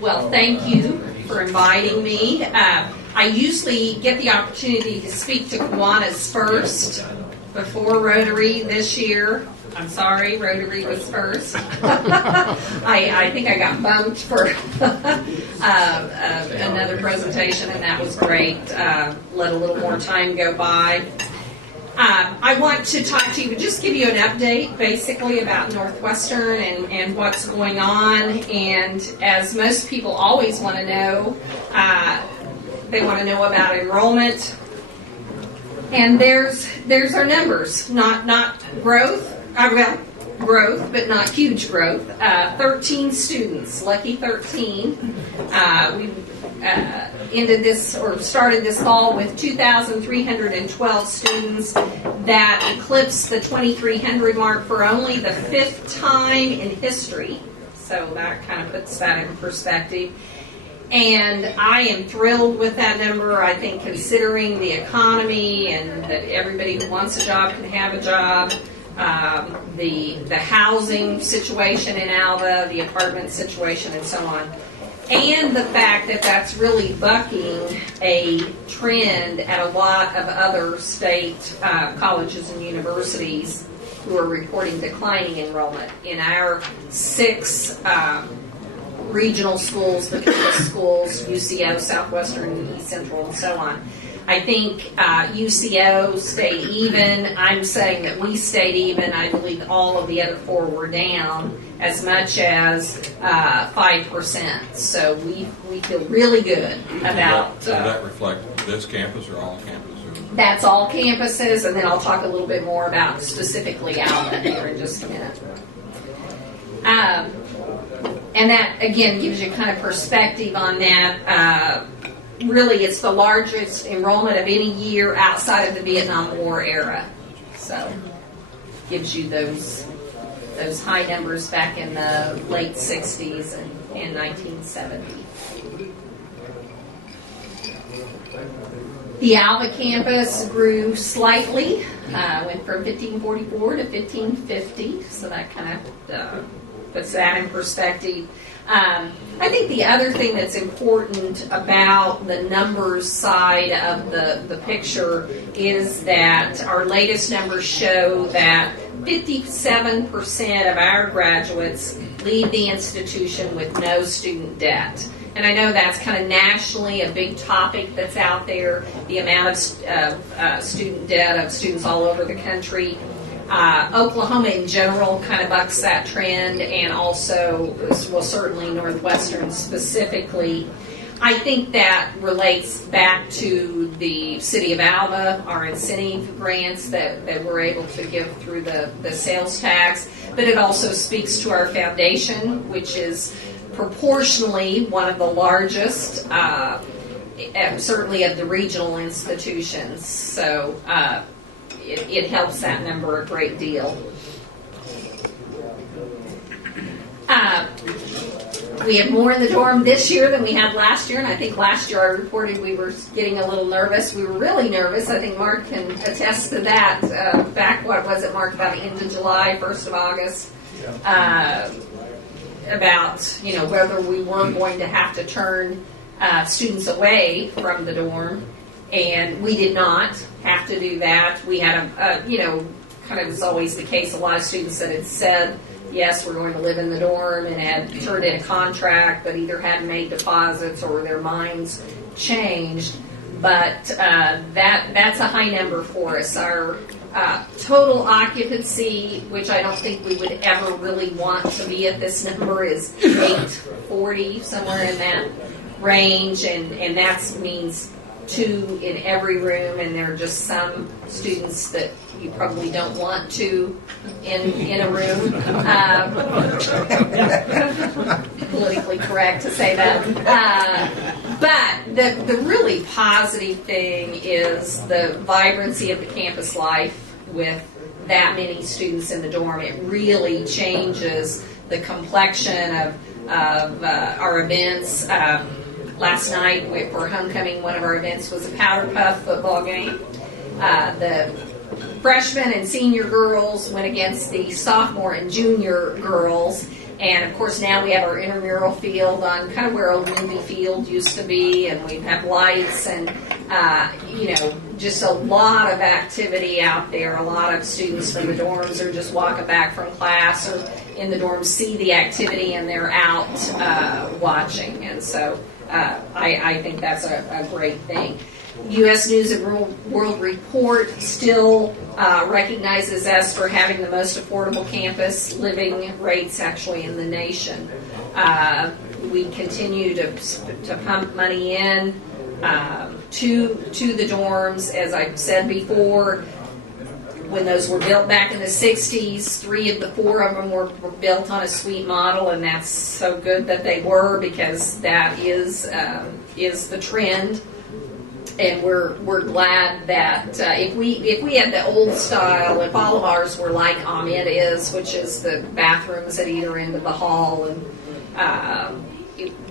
Well, thank you for inviting me. I usually get the opportunity to speak to Kiwanis first before Rotary. This year, I'm sorry, Rotary was first. I think I got bumped for another presentation, and that was great. Let a little more time go by. I want to talk to you, just give you an update basically about Northwestern and what's going on. And as most people always want to know, they want to know about enrollment. And there's our numbers, not growth, growth, but not huge growth. 13 students, lucky 13. We started this fall with 2,312 students. That eclipsed the 2,300 mark for only the 5th time in history. So that kind of puts that in perspective. And I am thrilled with that number. I think considering the economy and that everybody who wants a job can have a job, the housing situation in Alva, the apartment situation, and so on, and the fact that that's really bucking a trend at a lot of other state colleges and universities who are reporting declining enrollment. In our 6 regional schools, the campus schools, UCO, Southwestern, East Central, and so on, I think UCO stayed even. I'm saying that we stayed even. I believe all of the other 4 were down as much as 5%. So we feel really good about. Does that reflect this campus or all campuses? That's all campuses, and then I'll talk a little bit more about specifically Alva here in just a minute. And that, again, gives you kind of perspective on that. Really, it's the largest enrollment of any year outside of the Vietnam War era. So, gives you those high numbers back in the late 60s and 1970. The Alva campus grew slightly, went from 1544 to 1550, so that kind of puts that in perspective. I think the other thing that's important about the numbers side of the picture is that our latest numbers show that 57% of our graduates leave the institution with no student debt. And I know that's kind of nationally a big topic that's out there, the amount of student debt of students all over the country. Oklahoma in general kind of bucks that trend, and also, well, certainly Northwestern specifically. I think that relates back to the city of Alva, our incentive grants that we're able to give through the sales tax, but it also speaks to our foundation, which is proportionally one of the largest, certainly of the regional institutions. So it helps that number a great deal. We have more in the dorm this year than we had last year, and I think last year I reported we were getting a little nervous. We were really nervous. I think Mark can attest to that. Back, what was it, Mark, about the end of July, 1st of August, about whether we were going to have to turn students away from the dorm. And we did not have to do that. We had kind of as always the case, a lot of students that had said, yes, we're going to live in the dorm and had turned in a contract, but either hadn't made deposits or their minds changed. But that's a high number for us. Our total occupancy, which I don't think we would ever really want to be at this number, is 840, somewhere in that range, and that means 2 in every room, and there are just some students that you probably don't want 2 in a room. Politically correct to say that. But the really positive thing is the vibrancy of the campus life with that many students in the dorm. It really changes the complexion of our events. Last night for homecoming, one of our events was a powder puff football game. The freshmen and senior girls went against the sophomore and junior girls, And of course now we have our intramural field on kind of where Old Navy Field used to be, and we have lights and just a lot of activity out there. A lot of students from the dorms are just walking back from class or in the dorms see the activity and they're out watching. And so I think that's a great thing. U.S. News and World Report still recognizes us for having the most affordable campus living rates actually in the nation. We continue to pump money in to the dorms. As I've said before, when those were built back in the 60s, 3 of the 4 of them were built on a suite model, and that's so good that they were, because that is the trend. And we're glad that if we had the old style, if all of ours were like Ahmed is, which is the bathrooms at either end of the hall, and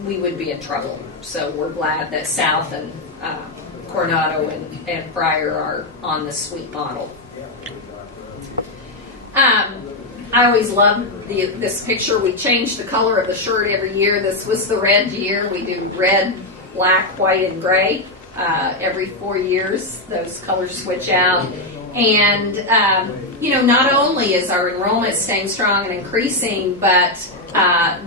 we would be in trouble. So we're glad that South and Coronado and Friar are on the suite model. I always love this picture. We change the color of the shirt every year. This was the red year. We do red, black, white, and gray. Every 4 years, those colors switch out. And, not only is our enrollment staying strong and increasing, but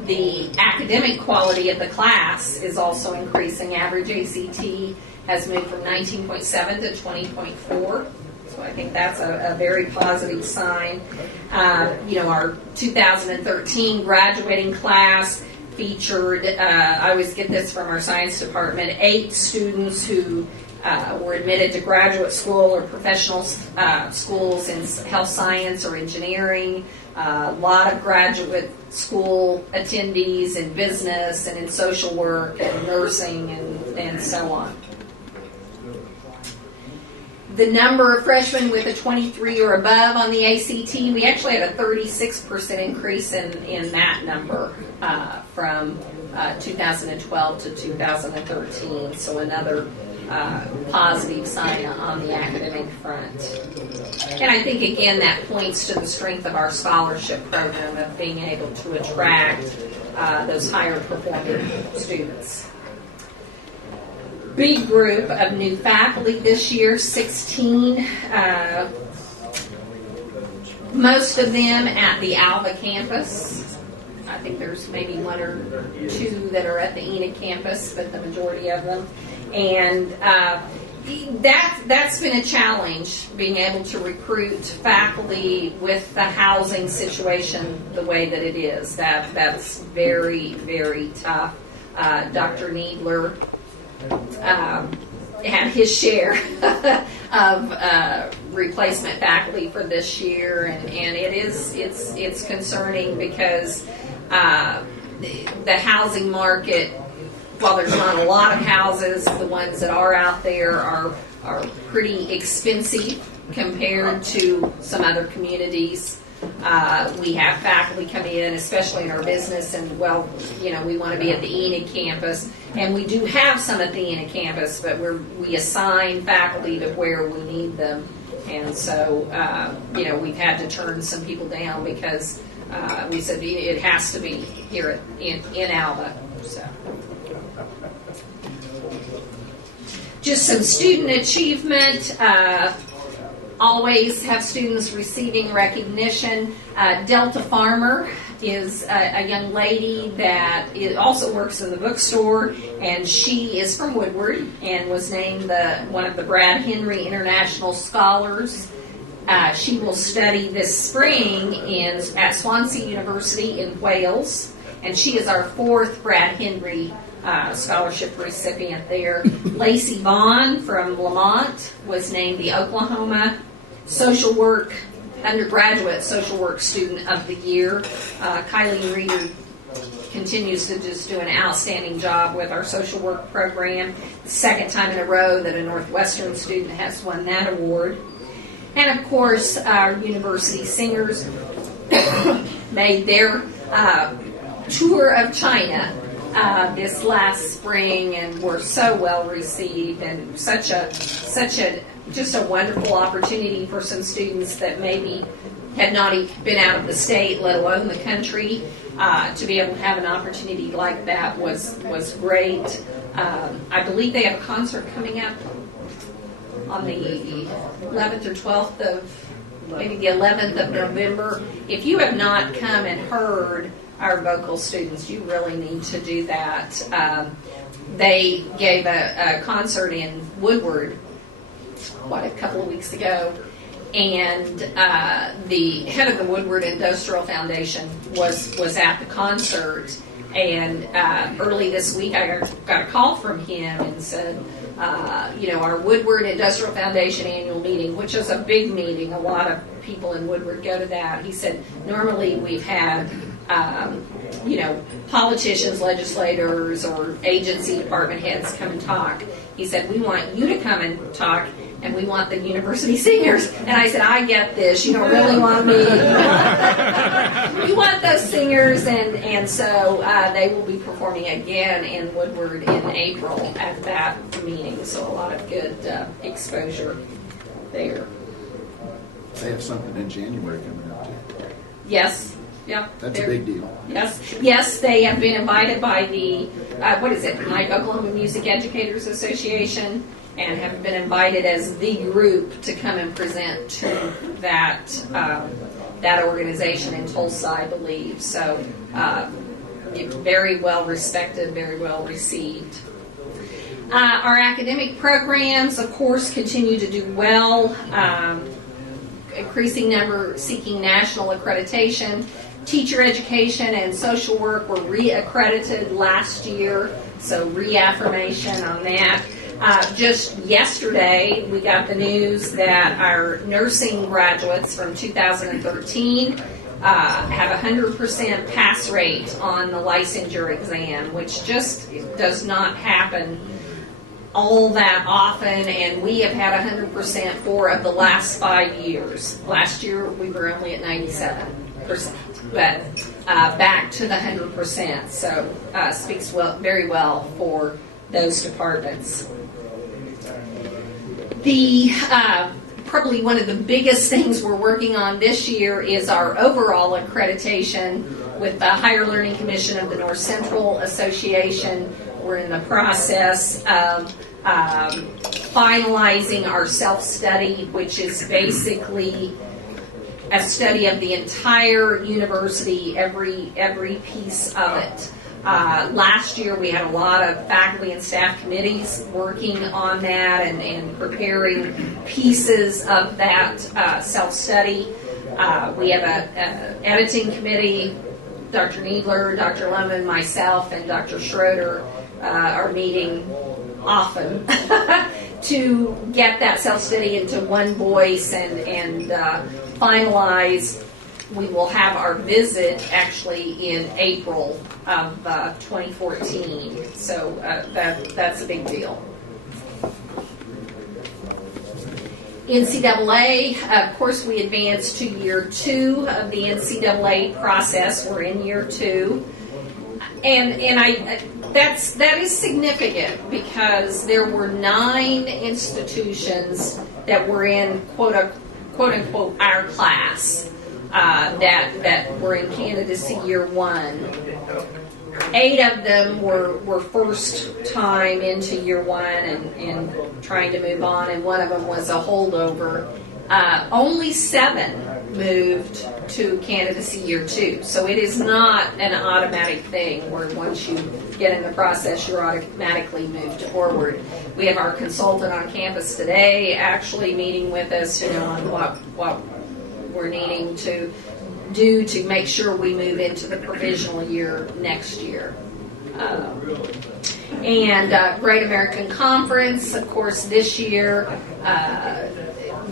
the academic quality of the class is also increasing. Average ACT has moved from 19.7 to 20.4. So I think that's a very positive sign. Our 2013 graduating class featured, I always get this from our science department, 8 students who were admitted to graduate school or professional schools in health science or engineering, a lot of graduate school attendees in business and in social work and nursing and so on. The number of freshmen with a 23 or above on the ACT, we actually had a 36% increase in that number from 2012 to 2013. So another positive sign on the academic front. And I think, again, that points to the strength of our scholarship program of being able to attract those higher performing students. Big group of new faculty this year, 16. Most of them at the Alva campus. I think there's maybe 1 or 2 that are at the Enid campus, but the majority of them. And that's been a challenge, being able to recruit faculty with the housing situation the way that it is. That's very, very tough. Dr. Needler had his share of replacement faculty for this year, and it's concerning because the housing market, while there's not a lot of houses, the ones that are out there are pretty expensive compared to some other communities. We have faculty coming in, especially in our business, and we want to be at the Enid campus, and we do have some at the Enid campus, but we assign faculty to where we need them, and so we've had to turn some people down because we said it has to be here in Alva. So, just some student achievement. Always have students receiving recognition. Delta Farmer is a young lady that also works in the bookstore, and she is from Woodward and was named one of the Brad Henry International Scholars. She will study this spring at Swansea University in Wales, and she is our 4th Brad Henry scholarship recipient there. Lacey Vaughn from Lamont was named the Oklahoma Social Work Undergraduate Social Work Student of the Year. Kylie Reeder continues to just do an outstanding job with our social work program. The 2nd time in a row that a Northwestern student has won that award. And of course, our university singers made their tour of China this last spring and were so well received, and such a just a wonderful opportunity for some students that maybe had not been out of the state, let alone the country. To be able to have an opportunity like that was great. I believe they have a concert coming up on the 11th or 12th of, maybe the 11th of November. If you have not come and heard our vocal students, you really need to do that. They gave a concert in Woodward, a couple of weeks ago, and the head of the Woodward Industrial Foundation was at the concert. And early this week, I got a call from him and said, our Woodward Industrial Foundation annual meeting, which is a big meeting, a lot of people in Woodward go to that. He said, normally we've had, politicians, legislators, or agency department heads come and talk. He said, we want you to come and talk, and we want the university singers. And I said, I get this. You don't really want me. We want those singers. And so they will be performing again in Woodward in April at that meeting. So a lot of good exposure there. They have something in January coming up too. Yes. Yep. That's a big deal. Yes, they have been invited by the, Oklahoma Music Educators Association, and have been invited as the group to come and present to that organization in Tulsa, I believe. So very well respected, very well received. Our academic programs, of course, continue to do well. Increasing number seeking national accreditation. Teacher education and social work were re-accredited last year, so reaffirmation on that. Just yesterday, we got the news that our nursing graduates from 2013 have a 100% pass rate on the licensure exam, which just does not happen all that often, and we have had 100% 4 of the last 5 years. Last year, we were only at 97%, but back to the 100%, so speaks very well for those departments. The probably one of the biggest things we're working on this year is our overall accreditation with the Higher Learning Commission of the North Central Association. We're in the process of finalizing our self-study, which is basically a study of the entire university, every piece of it. Last year we had a lot of faculty and staff committees working on that and preparing pieces of that self-study. We have an editing committee. Dr. Needler, Dr. Lohman, myself, and Dr. Schroeder are meeting often to get that self-study into one voice and finalize. We will have our visit actually in April of 2014, so that's a big deal. NCAA, of course, we advanced to year 2 of the NCAA process. We're in year 2, and that is significant because there were 9 institutions that were in quote unquote our class that were in candidacy year 1. 8 of them were first time into year 1 and trying to move on, and one of them was a holdover. Only 7 moved to candidacy year 2. So it is not an automatic thing where once you get in the process, you're automatically moved forward. We have our consultant on campus today actually meeting with us, on what we're needing to do to make sure we move into the provisional year next year. And Great American Conference, of course, this year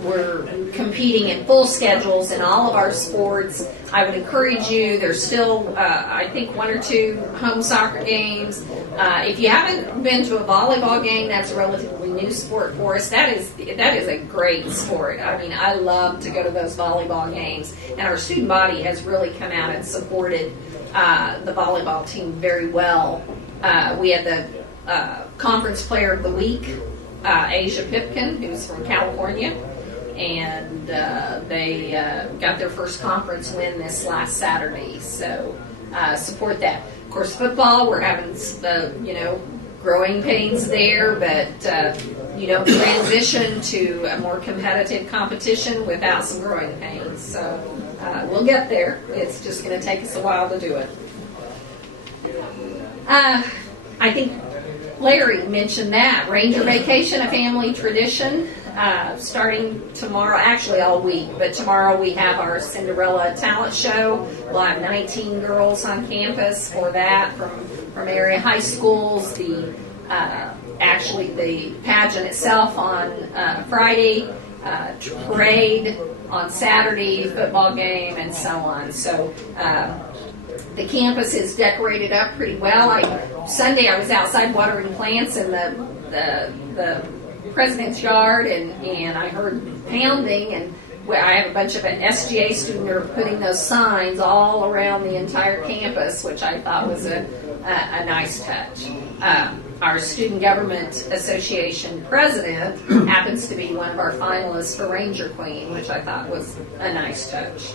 we're competing in full schedules in all of our sports. I would encourage you, there's still, I think, 1 or 2 home soccer games. If you haven't been to a volleyball game, that's a relatively new sport for us. That is a great sport. I mean, I love to go to those volleyball games. And our student body has really come out and supported the volleyball team very well. We had the Conference Player of the Week, Asia Pipkin, who's from California. and they got their first conference win this last Saturday. So support that. Of course, football, we're having the growing pains there, but you don't transition to a more competitive competition without some growing pains. So we'll get there. It's just going to take us a while to do it. I think Larry mentioned that. Ranger Vacation, a family tradition, starting tomorrow, actually all week, but tomorrow we have our Cinderella talent show. We'll have 19 girls on campus for that from area high schools. The pageant itself on Friday, parade on Saturday, football game, and so on. So the campus is decorated up pretty well. Sunday I was outside watering plants in the president's yard, and I heard pounding, and I have a bunch of an SGA students who are putting those signs all around the entire campus, which I thought was a nice touch. Our Student Government Association president happens to be one of our finalists for Ranger Queen, which I thought was a nice touch.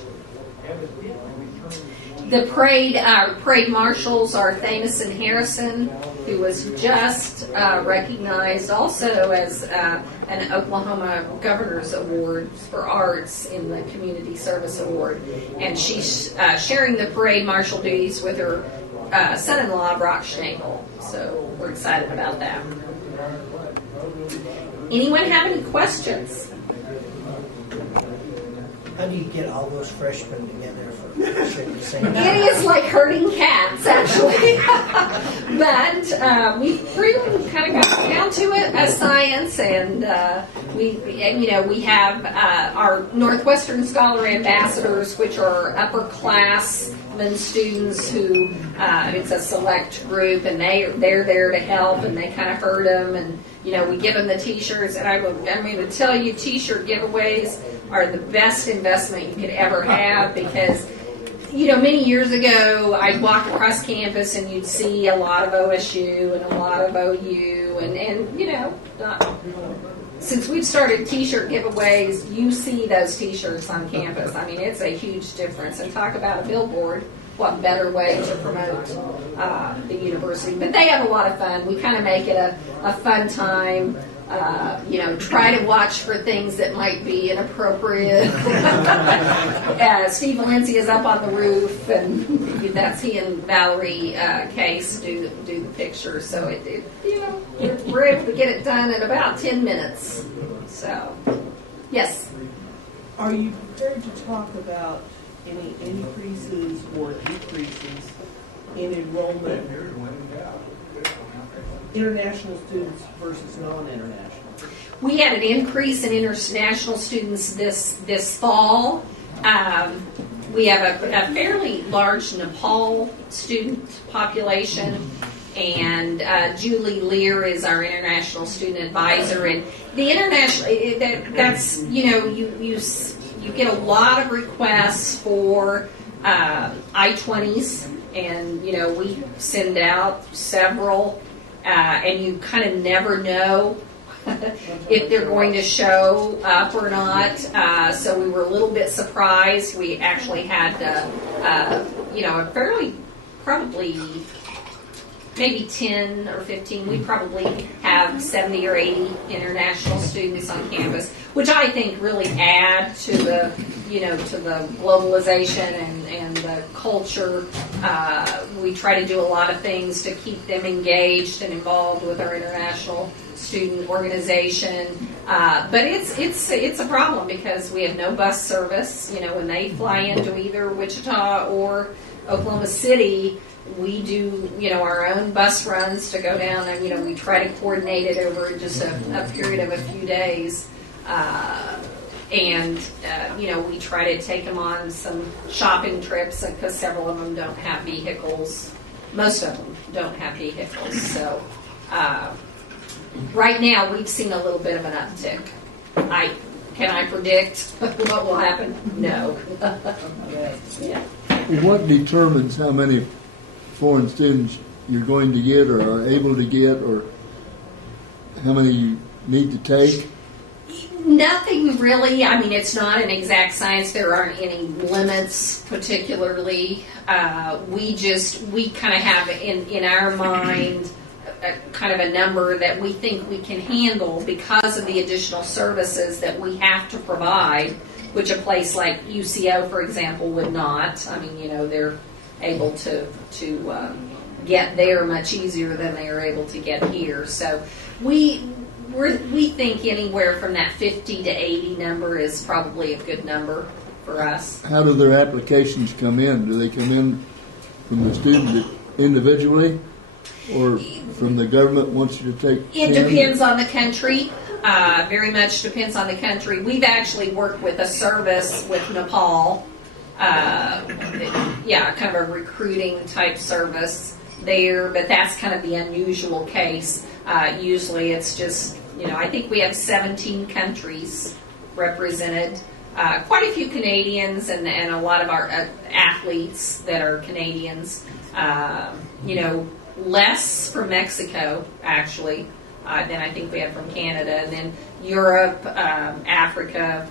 The parade, our parade marshals are Thamus and Harrison, who was just recognized also as an Oklahoma Governor's Award for Arts in the Community Service Award. And she's sharing the parade marshal duties with her son-in-law, Brock Schnagel. So we're excited about that. Anyone have any questions? How do you get all those freshmen together for the same time? It is like herding cats, actually. But we've really kind of got down to it as science, and we have our Northwestern Scholar Ambassadors, which are upperclassmen students who it's a select group, and they're there to help, and they kind of herd them, and we give them the T-shirts, and I'm going to tell you, T-shirt giveaways are the best investment you could ever have, because many years ago I'd walk across campus and you'd see a lot of OSU and a lot of OU, and since we've started T-shirt giveaways, you see those T-shirts on campus. I mean, it's a huge difference. And talk about a billboard. What better way to promote the university? But they have a lot of fun. We kind of make it a fun time. Try to watch for things that might be inappropriate. Steve Valencia is up on the roof, and that's he and Valerie Case do the pictures. So we're able to get it done in about 10 minutes. So, yes. Are you prepared to talk about any increases or decreases in enrollment, international students versus non-international? We had an increase in international students this fall. We have a fairly large Nepal student population, and Julie Lear is our international student advisor. And the international, that's you get a lot of requests for I-20s, and we send out several, and you kind of never know if they're going to show up or not. So we were a little bit surprised. We actually had a fairly, probably maybe 10 or 15. We probably have 70 or 80 international students on campus, which I think really add to the to the globalization and the culture. We try to do a lot of things to keep them engaged and involved with our international student organization. But it's a problem because we have no bus service. When they fly into either Wichita or Oklahoma City, we do, our own bus runs to go down, and, we try to coordinate it over just a period of a few days. We try to take them on some shopping trips because several of them don't have vehicles. Most of them don't have vehicles. So right now we've seen a little bit of an uptick. Can I predict what will happen? No. Yeah. What determines how many foreign students you're going to get or are able to get, or how many you need to take? Nothing really. I mean, it's not an exact science. There aren't any limits particularly. We kind of have in our mind kind of a number that we think we can handle because of the additional services that we have to provide, which a place like UCO, for example, would not. I mean, they're able to get there much easier than they are able to get here. So we think anywhere from that 50 to 80 number is probably a good number for us. How do their applications come in? Do they come in from the student individually, or from the government wants you to take? It depends on the country. Very much depends on the country. We've actually worked with a service with Nepal. Kind of a recruiting type service there, but that's kind of the unusual case. Usually it's just, I think we have 17 countries represented. Quite a few Canadians and a lot of our athletes that are Canadians. Less from Mexico, actually, than I think we have from Canada. And then Europe, Africa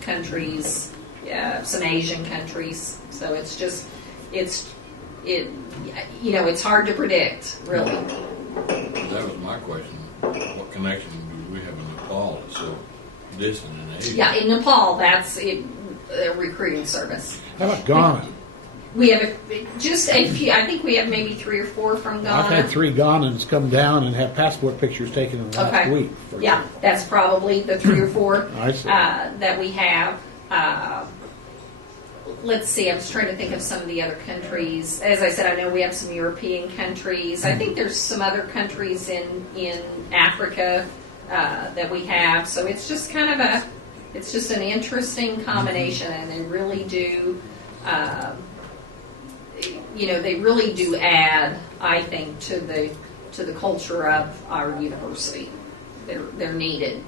countries, some Asian countries. So it's just, it's hard to predict, really. That was my question. What connection do we have in Nepal that's so distant in Asia? Yeah, in Nepal, that's a recruiting service. How about Ghana? We have just a few. I think we have maybe 3 or 4 from Ghana. I've had 3 Ghanans come down and have passport pictures taken in the last week. Yeah, that's probably the 3 or 4 I see. that we have. Let's see, I was trying to think of some of the other countries. As I said, I know we have some European countries. I think there's some other countries in Africa that we have. So it's just kind of it's just an interesting combination, and they really do, they really do add, I think, to the culture of our university. They're needed.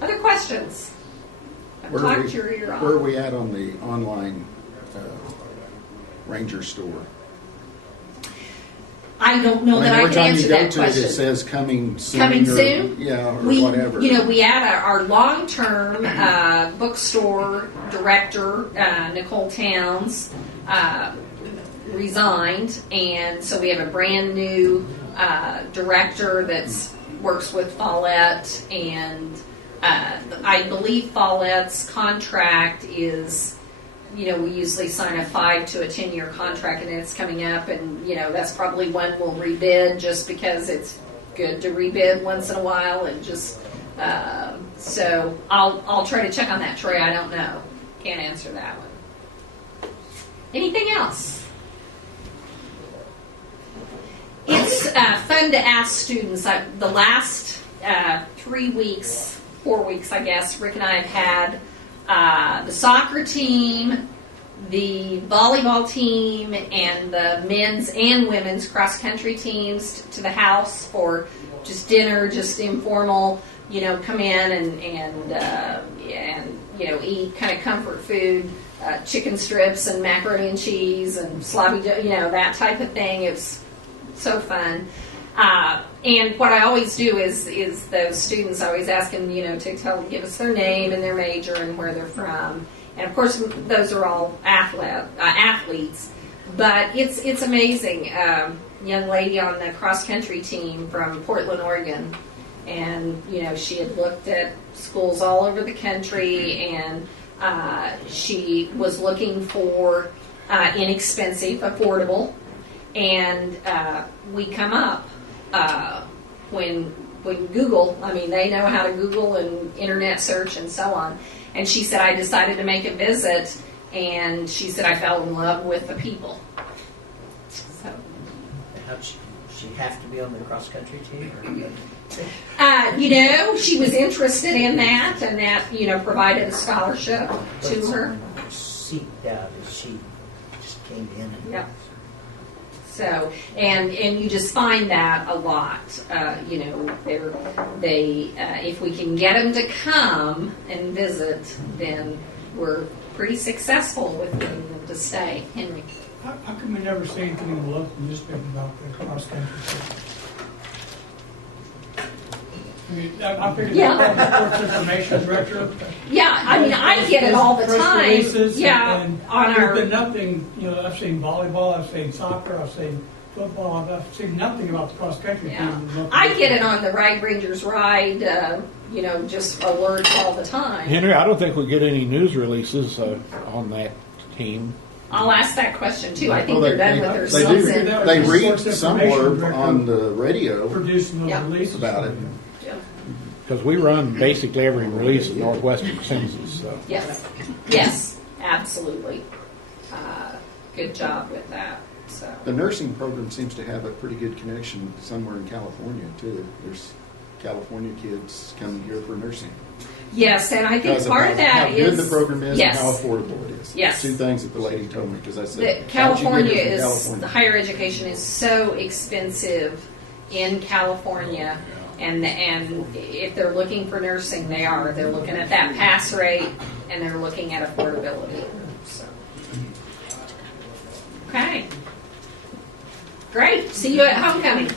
Other questions? Where are we at on the online Ranger store? I don't know that I can answer that question. Every time you go to it, it says coming soon. Coming soon? Or We, whatever. We had our long-term bookstore director, Nicole Towns, resigned, and so we have a brand new director that works with Follett, and I believe Follett's contract is, we usually sign a 5 to a 10-year contract, and it's coming up, and that's probably one we'll rebid, just because it's good to rebid once in a while, and just so I'll try to check on that, Troy. I don't know, can't answer that one. Anything else? It's fun to ask students. The last 3 weeks, 4 weeks, I guess, Rick and I have had the soccer team, the volleyball team, and the men's and women's cross-country teams to the house for just dinner, just informal, come in and eat kind of comfort food, chicken strips and macaroni and cheese and sloppy, that type of thing. It's so fun. And what I always do is those students, I always ask them, to give us their name and their major and where they're from. And of course, those are all athletes. But it's amazing. Young lady on the cross country team from Portland, Oregon, and she had looked at schools all over the country, and she was looking for inexpensive, affordable, and we come up. When Google, they know how to Google and internet search and so on. And she said, I decided to make a visit, and she said, I fell in love with the people. So, How'd she have to be on the cross country team? She was interested in that, and that, provided a scholarship to her. Seeked out as she just came in. Yep. So, and you just find that a lot. If we can get them to come and visit, then we're pretty successful with getting them to stay. Henry. How come we never say anything in the local newspaper about the cross country trip? I mean, I figured Yeah. that sports information director. Yeah, I mean, I get it all the Press time. releases Yeah, and on there's our, been nothing, you know, I've seen volleyball, I've seen soccer, I've seen football, I've seen nothing about the cross-country yeah. team. I get it on the Ride Rangers Ride, you know, just alerts all the time. Henry, I don't think we get any news releases on that team. I'll ask that question too. I think Well, they're done with their they do. season. They read Sports some information blurb director on the radio Producing those Yeah. releases. about it. Yeah. Because we run basically every release that Northwestern sends us. So. Yes, yes, absolutely. Good job with that. So. The nursing program seems to have a pretty good connection somewhere in California too. There's California kids coming here for nursing. Yes, and I think Because part of that how is good the program is yes. and how affordable it is. Yes. Two things that the lady told me because I said, That "How'd you get California here from is California?" the higher education is so expensive in California, and if they're looking for nursing, they are. They're looking at that pass rate, and they're looking at affordability. So, okay, great. See you at homecoming.